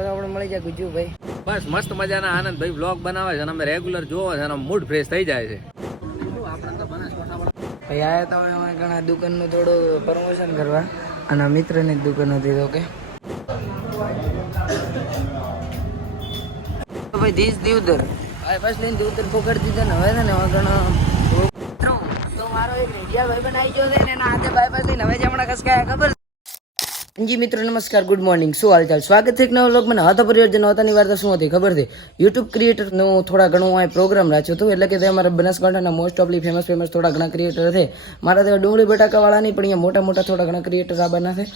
આપણે મળી જાય ગુજુભાઈ. બસ મસ્ત મજાના આનંદ ભાઈ વ્લોગ બનાવે છે અને અમે રેગ્યુલર જોવો છે અને મૂડ ફ્રેશ થઈ જાય છે. ભાઈ આયા તો અમે ઘણા દુકાનનું થોડું પ્રમોશન કરવા અને મિત્રની જ દુકાન હતી તો કે ભાઈ ધીસ દિવદર બસ લઈને દિવદર પકડી દીધા ને હવે છે ને ઘણા તો મારો એક રેડિયા ભાઈ બનાવી ગયો છે ને એના હાથે બાયપાસ લઈને હવે જ હમણાં કસકાયા ખબર. જી મિત્રો નમસ્કાર, ગુડ મોર્નિંગ, શું હાલચાલ? સ્વાગત છે એક નવા વ્લોગમાં. હતા પરિવર્તન હોતાની વાર્તા શું હતી ખબર છે? યુટ્યુબ ક્રિએટરનું થોડા ઘણું આ પ્રોગ્રામ રાખ્યો હતો, એટલે કે તે અમારા બનાસકાંઠાના મોસ્ટ ઓફલી ફેમસ થોડા ઘણા ક્રિએટર છે. મારા ત્યાં ડુંગળી બટાકાવાળા નહીં, પણ અહીંયા મોટા મોટા થોડા ઘણા ક્રિએટર આવવાના છે.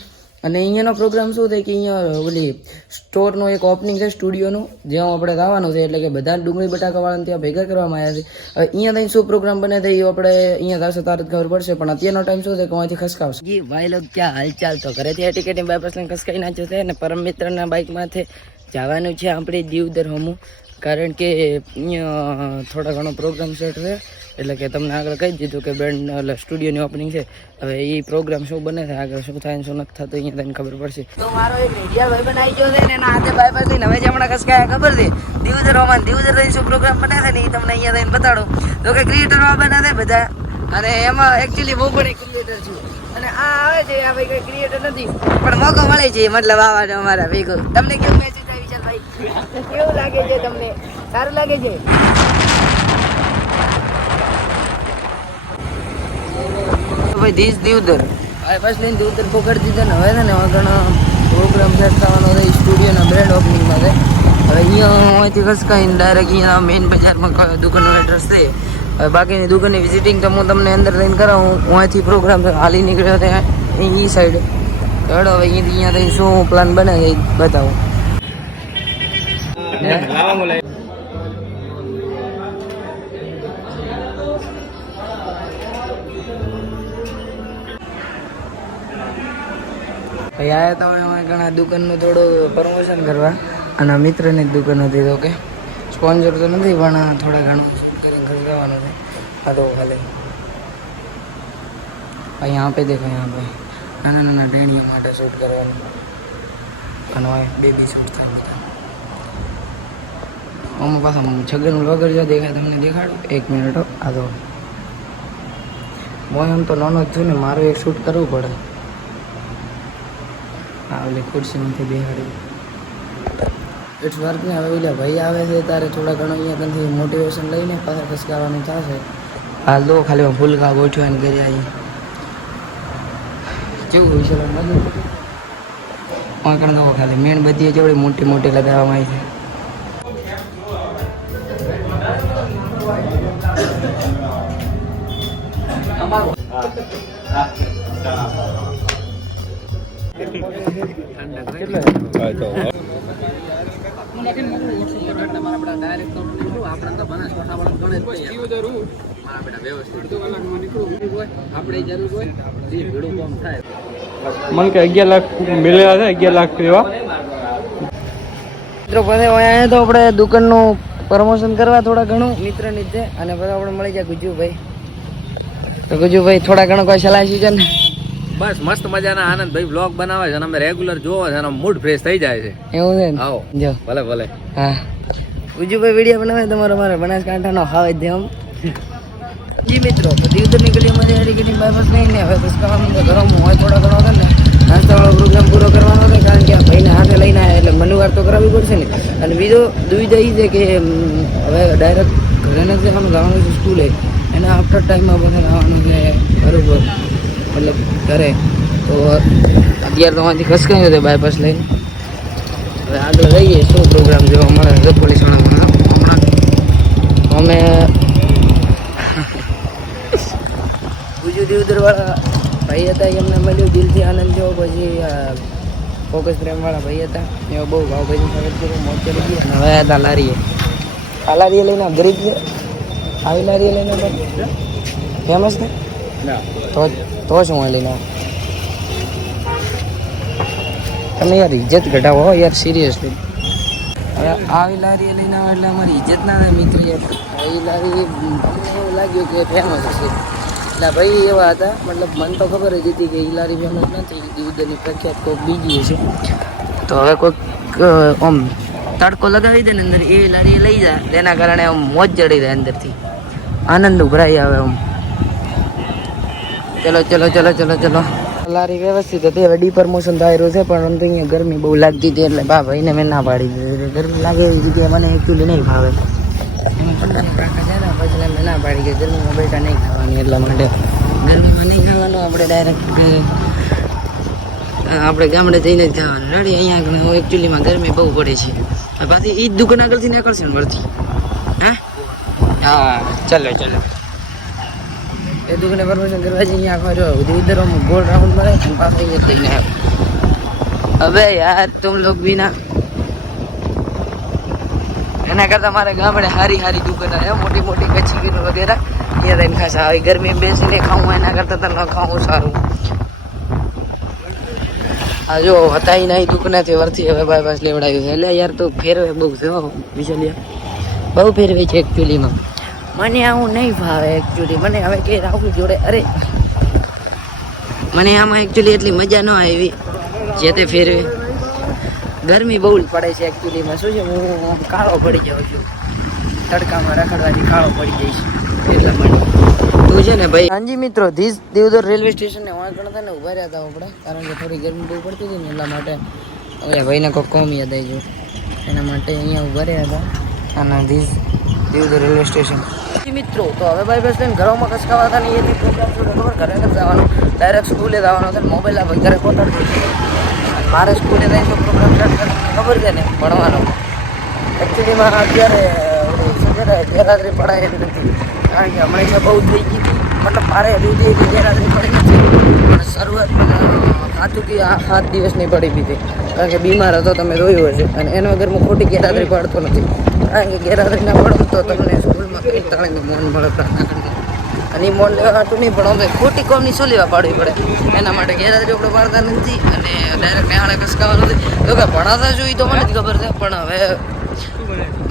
અને અહીંયાનો પ્રોગ્રામ શું થાય કે અહીંયા ઓલી સ્ટોરનો એક ઓપનિંગ છે, સ્ટુડિયોનું, જ્યાં આપણે આવવાનું છે. એટલે કે બધા ડુંગળી બટાકાવાળાને ત્યાં ભેગા કરવામાં આવ્યા છે. હવે અહીંયા થઈને શું પ્રોગ્રામ બને છે એ આપણે અહીંયા થશે તાર જ ખબર પડશે, પણ અત્યારનો ટાઈમ શું છે કે અહીંથી ખસકાવશે. જી ભાઈ લોગ ક્યાં હાલચાલ? તો ઘરેથી ટિકિટની બાયપાસ લઈને ખસકાઈ નાખ્યો છે અને પરમ મિત્રના બાઇકમાંથી જવાનું છે આપણે દીવદર હમું, કારણ કે અહીંયા થોડા ઘણો પ્રોગ્રામ સેટ છે. એટલે કે તમને આગળ કહી દીધું કે બેન્ડ સ્ટુડિયોની ઓપનિંગ છે. હવે એ પ્રોગ્રામ શું બને છે, આગળ શું થાય શું નથી થતું અહીંયા તને ખબર પડશે. તો મારો એક રેડિયા ભાઈ બનાવી ગયો છે ને એના હાથે બાયપાસ લઈને હવે જ હમણાં કસકાયા ખબર છે દીવદર હોમાં. દીવદર રહીને શું પ્રોગ્રામ બને છે ને એ તમને અહીંયા થઈને બતાડું. તો કે ક્રિએટરો બને છે બધા, અને એમાં એકચ્યુઅલી બહુ પણ એક ક્રિએટર છું અને આ આવે છે આ ભાઈ કઈ ક્રિએટર નથી પણ મોકો મળે છે મતલબ આવવાનો અમારા ભેગો. તમને કેવું મેસેજ આવી છે ભાઈ? કેવું લાગે છે તમને? સારું લાગે છે? ભાઈ ધીસ દિવદર બસ લઈને દિવદર પકડી દીધા ને હવે છે ને ઘણા પ્રોગ્રામ સેટ થવાનો છે સ્ટુડિયોના બ્રેન્ડ ઓપનિંગમાં છે. હવે અહીંયા અહીંથી ખસકાઈને ડાયરેક્ટ અહીંયા મેઇન બજારમાં દુકાનનો એડ્રેસ છે. હવે બાકીની દુકાનની વિઝિટિંગ તો હું તમને અંદર લઈને કરાવું. હું અહીંથી પ્રોગ્રામ હાલી નીકળ્યો છે એ સાઈડ. હેડો હવે અહીંયા થઈને શું પ્લાન બને છે એ બતાવું. ભાઈ આયા તો અમે ઘણા દુકાનનું થોડું પ્રમોશન કરવા અને મિત્રની જ દુકાન હતી તો કે સ્પોન્સર તો નથી પણ થોડા ઘણું કરીને ખરીદવાનું છે. હા તો ખાલી અહીંયા આપે દેખો, અહીંયા ભાઈ નાના નાના ટેણીઓ માટે શૂટ કરવાનું અને હોય બેબી શૂટ થાય. અમુક પાછા છગનનું વગર જો દેખાય તમને દેખાડું 1 મિનિટ. આ તો હું એમ તો નાનો જ છું ને, મારું એક શૂટ કરવું પડે. હા ઓલી ખુરશીમાંથી બેહાડી ઇટ્સ વર્ક ને. હવે ઓલા ભાઈ આવે છે તારે થોડા ઘણો અહીંયા ત્યાંથી મોટિવેશન લઈને પાછા ખસકાવવાનું થશે. હાલ દો ખાલી ફૂલ ઘા ગોઠવ્યા ને ઘરે આવી કેવું હોય છે બધું વાંકણ દો ખાલી મેન બધી જેવડી મોટી મોટી લગાવવામાં આવી છે. મને કે 11 લાખ મળ્યા છે, 11 લાખ એવા મિત્રો. પછી અહીંયા તો આપણે દુકાનનું પ્રમોશન કરવા થોડા ઘણું મિત્રની જ છે અને પછી આપણે મળી જાય ગુજુભાઈ. તો ગુજુભાઈ થોડા ઘણો કોઈ સલાહ છે ને? બસ મસ્ત મજાના આનંદ ભાઈ વ્લોગ બનાવે છે અને અમે રેગ્યુલર જોવો છે અને મૂડ ફ્રેશ થઈ જાય છે. એવું છે ને? આવો જો ભલે ભલે. હા ગુજુભાઈ વિડીયો બનાવે તમારો મારે બનાસકાંઠાનો હાવ જ આમ. જી મિત્રો, તો દીવદરની ગલીમાં ટિકિટની બાયપાસ નહીં ને હવે ખસકાવાનું તો ઘરમાં હોય થોડા ઘણો હતો ને નાસ્તાવાળો પ્રોગ્રામ પૂરો કરવાનો હતો, કારણ કે આ ભાઈને હાથે લઈને આવ્યા એટલે મનુવાર તો કરાવવી પડશે ને. અને બીજો દુવિધા એ છે કે હવે ડાયરેક્ટ ઘરે નથી જવાનું છે સ્કૂલે, એના આફ્ટર ટાઈમમાં બધા આવવાનું છે બરાબર મતલબ ઘરે. તો અત્યારે તો અહીંથી ખસકાયું છે બાયપાસ લઈને. હવે આગળ રહીએ શું પ્રોગ્રામ જોવા મળે છે પોલીસવાળામાં. હમણાં અમે ગુજુ દીવદરવાળા ભાઈ હતા, એમને મળ્યું દિલથી આનંદ થયો. પછી ફોકસ પ્રેમવાળા ભાઈ હતા, એવો બહુ ભાવભાઈનું સ્વાગત કર્યું, મોજ કરી ગઈ. અને હવે હતા લારીએ. આ લારીએ લઈને ગરીબ છે, આવી લારીએ લઈને ફેમસ ને તો શું લઈને તમે યાર ઇજ્જત ઘટાવો યાર, સિરિયસલી. હવે આવી લારીએ લઈને આવે એટલે અમારી ઇજ્જત ના થાય મિત્ર યાર. એ લારી અમને એવું લાગ્યું કે ફેમસ હશે એટલે ભાઈ એવા હતા, મતલબ મને તો ખબર જ હતી કે એ લારી ફેમસ નથી, દીવદરની પ્રખ્યાત કોઈક બીજી છે. તો હવે કોઈક આમ તડકો લગાવી દે ને અંદર એ લારી લઈ જાય તેના કારણે આમ મોજ ચડી જાય અંદરથી આનંદ ઉભરાઈ આવે આમ ચલો ચલો ચલો ચલો ચલો લારી વ્યવસ્થિત હતી હવે ડીપરમોશન થાય રહ્યું છે પરંતુ અહીંયા ગરમી બહુ લાગતી હતી એટલે બા ભાઈને મેં ના પાડી દીધી ગરમી લાગે એવી જગ્યાએ મને એકચ્યુઅલી નહીં ભાવે એમાં પણ કાકા છે ને પછી મેં ના પાડી કે ગરમીમાં બેટા નહીં ખાવાની એટલા માટે ગરમીમાં નહીં ખાવાનું આપણે ડાયરેક્ટ આપણે ગામડે જઈને જ ખાવાનું રેડી અહીંયા એકચ્યુઅલીમાં ગરમી બહુ પડે છે પાછી એ જ દુકાન આગળથી નીકળશે ને વળતી હા ચાલો ચાલો એ દુકાને પરમિશન કરવા જઈએ આખો જો ઉધર ગોળ રાઉન્ડ મારે અને પાછા અહીંયા જઈને આવ્યો હવે યાર तुम लोग भी ना એના કરતાં મારે ગામડે હારી હારી દુકાન આવે મોટી મોટી કચ્છી ગીર વગેરે અહીંયા રહીને ખાસ આવી ગરમી બેસીને ખાવું એના કરતાં તો ન ખાવું સારું આ જો હતા નહીં દુકાનેથી વરથી હવે બાયપાસ લેવડાવ્યું છે એટલે યાર તો ફેરવે બહુ છે વિશાલિયા બહુ ફેરવે છે એકચ્યુઅલીમાં મને આવું નહીં ભાવે એકચ્યુઅલી મને હવે કે રાહુલ જોડે અરે મને આમાં એકચ્યુઅલી એટલી મજા ન આવી જે તે ફેરવે ગરમી બહુ પડે છે એકચ્યુઅલીમાં શું છે હું કાળો પડી જાઉં છું તડકામાં રખડવાથી કાળો પડી જઈશ એટલા માટે તું છે ને ભાઈ હાજી મિત્રો ધીસ દેવદર રેલવે સ્ટેશનને વાંકણ હતા ને ઉભા રહ્યા હતા આપણે કારણ કે થોડી ગરમી બહુ પડતી હતી ને એટલા માટે હવે ભાઈને કોઈ કોમ યાદ આવી ગયું એના માટે અહીંયા ઉભા રહ્યા હતા અને ધીસ દેવદર રેલવે સ્ટેશન મિત્રો તો હવે ભાઈ બસ લઈને ઘરોમાં કસકાવા હતા ને એથી પ્રોગ્રામ શું ખબર ઘરે નથી જવાનું ડાયરેક્ટ સ્કૂલે જવાનું હતું મોબાઈલ આ ઘરે પહોંચાડતો મારે સ્કૂલે જઈને તો પ્રોગ્રામ સ્ટાર્ટ કરવાનો ખબર છે ને ભણવાનો એકચ્યુઅલીમાં અત્યારે ગેરહાજરી પડાય એવી નથી કારણ કે હમણાં ઈચ્છા બહુ થઈ ગઈ મતલબ મારે હજુ ગેરહાજરી પડી નથી પણ શરૂઆતમાં ખાતું કે આ 7 દિવસની પડી બીજી કારણ કે બીમાર હતો તમે જોયું હશે અને એના વગર હું ખોટી ગેરહાજરી પાડતો નથી કારણ કે ગેરહાજરી ના પડું તો તમને સ્કૂલમાં કંઈ તાળીને મોન મળે પ્રાર્થના કરી અને મોન લેવા હાટું નહીં પણ અમે ખોટી કોમની શું લેવા પાડવી પડે એના માટે ગેરહાજરી આપણે પાડતા નથી અને ડાયરેક્ટ નેહાળે કસકાવાનું નથી તો કે ભણાતા જોઈએ તો મને જ ખબર છે પણ હવે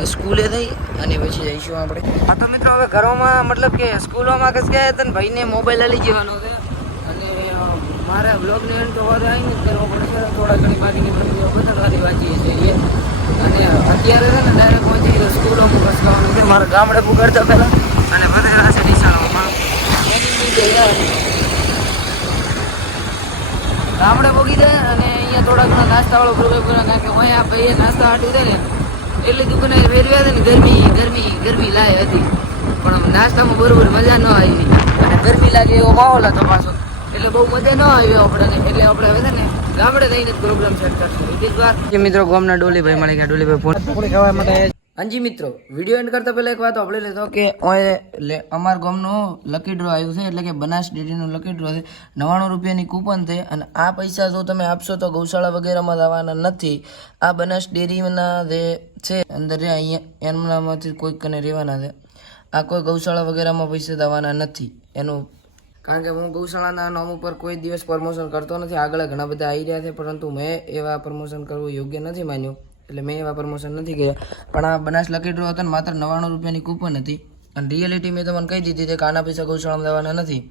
સ્કૂલે થઈ અને પછી જઈશું આપણે હા તો મિત્રો હવે ઘરોમાં મતલબ કે સ્કૂલોમાં કસકાયા હતા ને ભાઈને મોબાઈલ લઈ જવાનો છે અને મારે બ્લોગને એન્ડ તો હવે આવીને જ કરવો પડશે થોડા ઘણી બાકીની પ્રક્રિયા બદલવાની બાકી છે એ અને અત્યારે છે ને ડાયરેક્ટ પહોંચી ગયો સ્કૂલોમાં કસકાવાનું છે મારા ગામડે પુગાડતા પહેલાં અને બધા છે નિશાળોમાં ગામડે પોગી જાય અને અહીંયા થોડા ઘણા નાસ્તાવાળો પ્રોગ્રામ કર્યો કારણ કે અહીંયા ભાઈએ નાસ્તા હાટી દે ને એટલી દુકાને ફેરવ્યા હતા ને ગરમી લાય હતી પણ નાસ્તામાં બરોબર મજા ન આવી અને ગરમી લાગે એવો માહોલ હતો પાછો એટલે બહુ મજા ન આવી આપણને એટલે આપણે હવે છે ને ગામડે થઈને જ પ્રોગ્રામ સેટ કરશું મિત્રો ગામના ડોલીભાઈ મળી ગયા ડોલીભાઈ ફોન ખાવા માટે હાજી મિત્રો વિડીયો એન્ડ કરતા પહેલાં એક વાત આપણે લેતો કે અમારા ગામનું લકી ડ્રો આવ્યું છે એટલે કે બનાસ ડેરીનું લકી ડ્રો છે 99 રૂપિયાની કૂપન છે અને આ પૈસા જો તમે આપશો તો ગૌશાળા વગેરેમાં જવાના નથી આ બનાસ ડેરીના જે છે અંદર અહીંયા એમનામાંથી કોઈક કને રહેવાના છે આ કોઈ ગૌશાળા વગેરેમાં પૈસા દેવાના નથી એનું કારણ કે હું ગૌશાળાના નામ ઉપર કોઈ દિવસ પ્રમોશન કરતો નથી આગળ ઘણા બધા આવી રહ્યા છે પરંતુ મેં એવા પ્રમોશન કરવું યોગ્ય નથી માન્યું એટલે મેં એવા પ્રમોશન નથી કર્યા પણ આ બનાસ લકી ડ્રો હતો ને માત્ર 99 રૂપિયાની કૂપન હતી અને રિયાલિટી મેં તમને કહી દીધી હતી કે આના પૈસા ગૌશાળામાં દેવાના નથી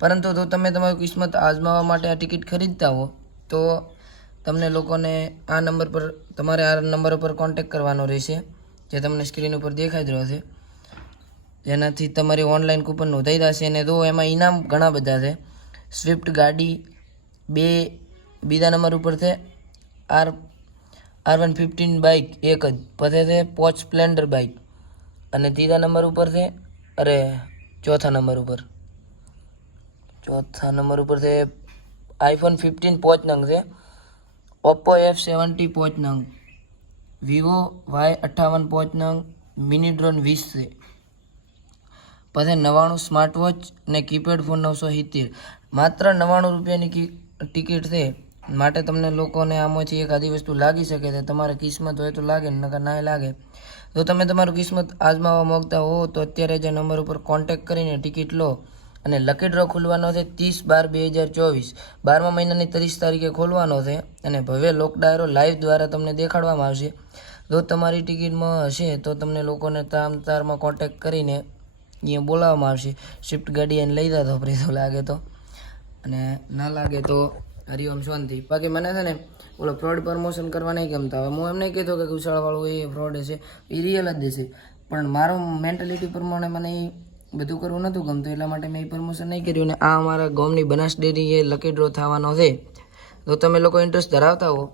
પરંતુ જો તમે તમારી કિસ્મત આજમાવવા માટે આ ટિકિટ ખરીદતા હો તો તમને લોકોને આ નંબર પર તમારે આ નંબર ઉપર કોન્ટેક્ટ કરવાનો રહેશે જે તમને સ્ક્રીન ઉપર દેખાઈ રહ્યો છે જેનાથી તમારી ઓનલાઈન કૂપન નોંધાઈ જશે અને જો એમાં ઇનામ ઘણા બધા છે સ્વિફ્ટ ગાડી બીજા નંબર ઉપર છે R115 બાઇક એક જ પછી છે પોચ સ્પ્લેન્ડર બાઇક અને ત્રીજા નંબર ઉપર છે ચોથા નંબર ઉપર છે iPhone 15 પોચ નંગ છે Oppo F70 પોચ નંગ Vivo Y58 પોચ નંગ મિની ડ્રોન 20 છે પછી 99 સ્માર્ટ વોચ અને કીપેડ ફોન 970 માત્ર 99 રૂપિયાની ટિકિટ છે માટે તમને લોકોને આમાંથી એક આદી વસ્તુ લાગી શકે છે તમારે કિસ્મત હોય તો લાગે નકર ના લાગે જો તમે તમારું કિસ્મત આજમાવવા માંગતા હો તો અત્યારે જે નંબર ઉપર કોન્ટેક્ટ કરીને ટિકિટ લો અને લકી ડ્રો ખોલવાનો છે 30/12/2024 12મા મહિનાની 30 તારીખે ખોલવાનો છે અને ભવ્ય લોક ડાયરો લાઈવ દ્વારા તમને દેખાડવામાં આવશે જો તમારી ટિકિટમાં હશે તો તમને લોકોને તારમાં કોન્ટેક્ટ કરીને અહીંયા બોલાવવામાં આવશે સ્વિફ્ટ ગાડી એને લઈ જતો ફરી તો લાગે તો અને ના લાગે તો હરિઓમ શાંતિ બાકી મને છે ને ઓલો ફ્રોડ પ્રમોશન કરવા નહીં ગમતા. હવે હું એમ નહીં કહેતો કે કુશાળવાળું એ ફ્રોડ છે, એ રિયલ જ દેશે, પણ મારો મેન્ટાલિટી પ્રમાણે મને એ બધું કરવું નહોતું ગમતું, એટલા માટે મેં એ પ્રમોશન નહીં કર્યું. અને આ અમારા ગામની બનાસ ડેરી એ લકી ડ્રો થવાનો છે. તો તમે લોકો ઇન્ટરેસ્ટ ધરાવતા હો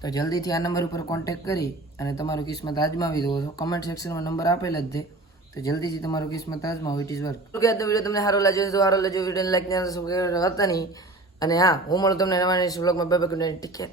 તો જલ્દીથી આ નંબર ઉપર કોન્ટેક્ટ કરી અને તમારું કિસ્મત આજમાવી દો. તો કમેન્ટ સેક્શનમાં નંબર આપેલ જ છે, તો જલ્દીથી તમારું કિસ્મત આજમાવો. It is work. ઓકે, આજનો વિડીયો તમને સારો લાગ્યો તો સારો લાગ્યો, વિડીયોને લાઈક ના હતા નહીં. અને હા, હું મળું તમને નવા વ્લોગમાં. Bye bye, ticket.